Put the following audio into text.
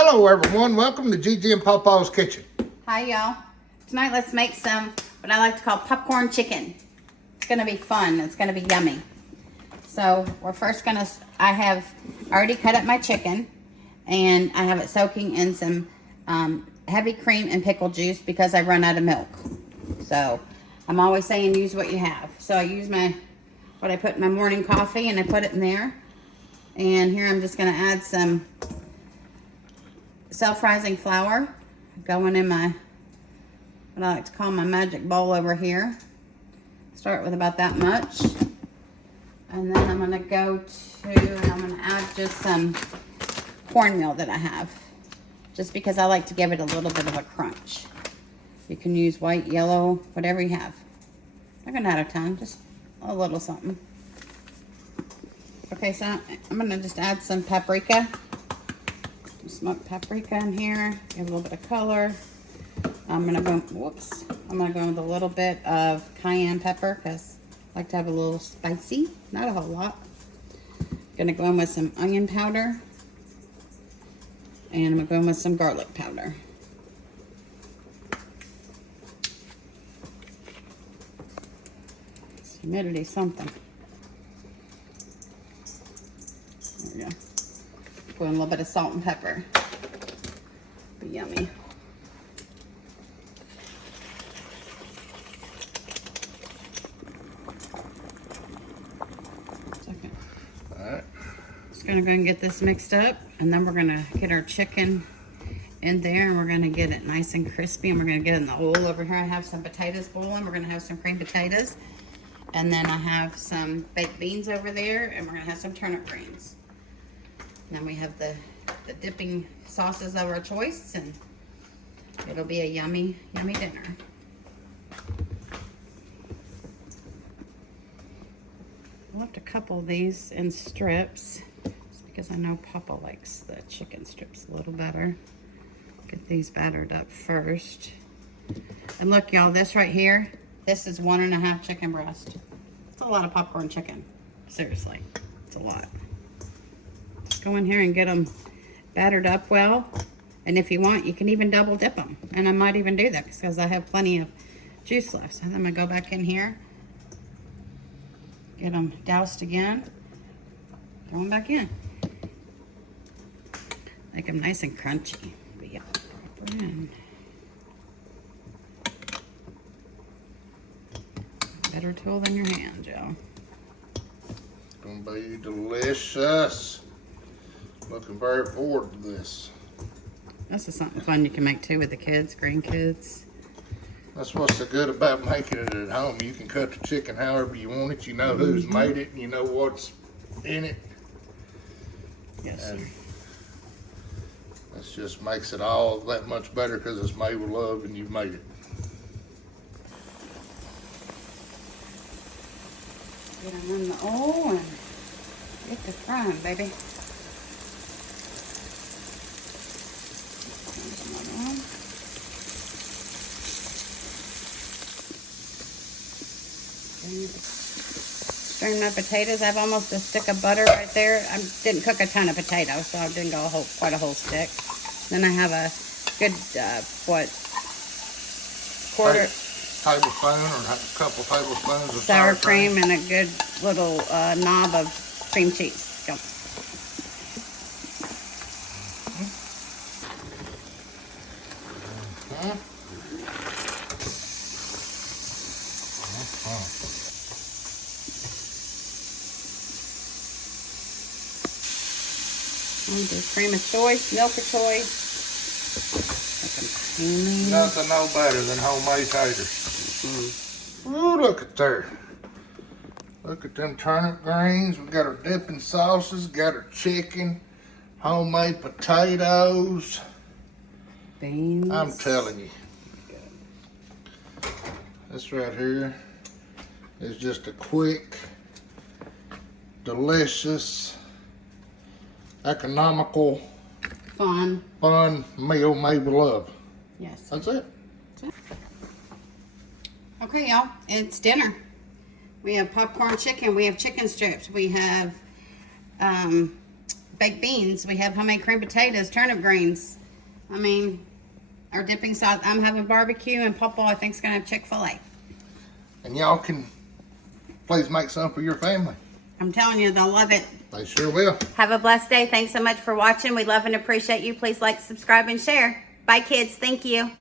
Hello everyone, welcome to Gigi and Pawpaw's Kitchen. Hi y'all. Tonight let's make some what I like to call popcorn chicken. It's gonna be fun, it's gonna be yummy. So we're first gonna, I have already cut up my chicken and I have it soaking in some heavy cream and pickle juice because I run out of milk. So I'm always saying use what you have. So I use what I put in my morning coffee and I put it in there. And here I'm just gonna add some self-rising flour going in my, what I like to call my magic bowl over here. Start with about that much. And then I'm gonna go to, and I'm gonna add just some cornmeal that I have. Just because I like to give it a little bit of a crunch. You can use white, yellow, whatever you have. I'm gonna add a ton, just a little something. Okay, so I'm gonna just add some paprika. Smoked paprika in here, give a little bit of color. I'm gonna go with a little bit of cayenne pepper because I like to have a little spicy, not a whole lot. Gonna go in with some onion powder, and I'm gonna go in with some garlic powder. This humidity something. There we go. Put in a little bit of salt and pepper. Be yummy. Second. Alright. Just gonna go and get this mixed up, and then we're gonna get our chicken in there, and we're gonna get it nice and crispy, and we're gonna get it in the oil over here. I have some potatoes boiling. We're gonna have some cream potatoes, and then I have some baked beans over there, and we're gonna have some turnip greens. And then we have the dipping sauces of our choice, and it'll be a yummy, yummy dinner. I left a couple of these in strips, just because I know Papa likes the chicken strips a little better. Get these battered up first. And look, y'all, this right here, this is 1.5 chicken breast. It's a lot of popcorn chicken. Seriously, it's a lot. Go in here and get them battered up well, and if you want you can even double dip them, and I might even do that because I have plenty of juice left. So I'm gonna go back in here, get them doused again, throw them back in, make them nice and crunchy. But yeah, proper in. Better tool than your hand, Joe. It's gonna be delicious. Looking very forward to this. This is something fun you can make too with the kids, grandkids. That's what's so good about making it at home. You can cut the chicken however you want it. You know who's made it and you know what's in it. Yes, sir. That just makes it all that much better because it's made with love and you've made it. Get them in the oil and get to frying, baby. Strain my potatoes. I have almost a stick of butter right there. I didn't cook a ton of potatoes, so I didn't go quite a whole stick. Then I have a good, quarter Tablespoon or a couple tablespoons of sour cream and a good little knob of cream cheese. Go. Cream of choice, milk of choice. Nothing no better than homemade taters. Ooh, look at there. Look at them turnip greens. We got our dipping sauces, got our chicken, homemade potatoes. Beans. I'm telling you. This right here is just a quick, delicious, economical, fun meal made with love. Yes. That's it. Okay, y'all, it's dinner. We have popcorn chicken, we have chicken strips, we have baked beans. We have homemade cream potatoes, turnip greens. I mean, our dipping sauce. I'm having barbecue, and Papa, I think, is going to have Chick-fil-A. And y'all can please make some for your family. I'm telling you, they'll love it. They sure will. Have a blessed day. Thanks so much for watching. We love and appreciate you. Please like, subscribe, and share. Bye, kids. Thank you.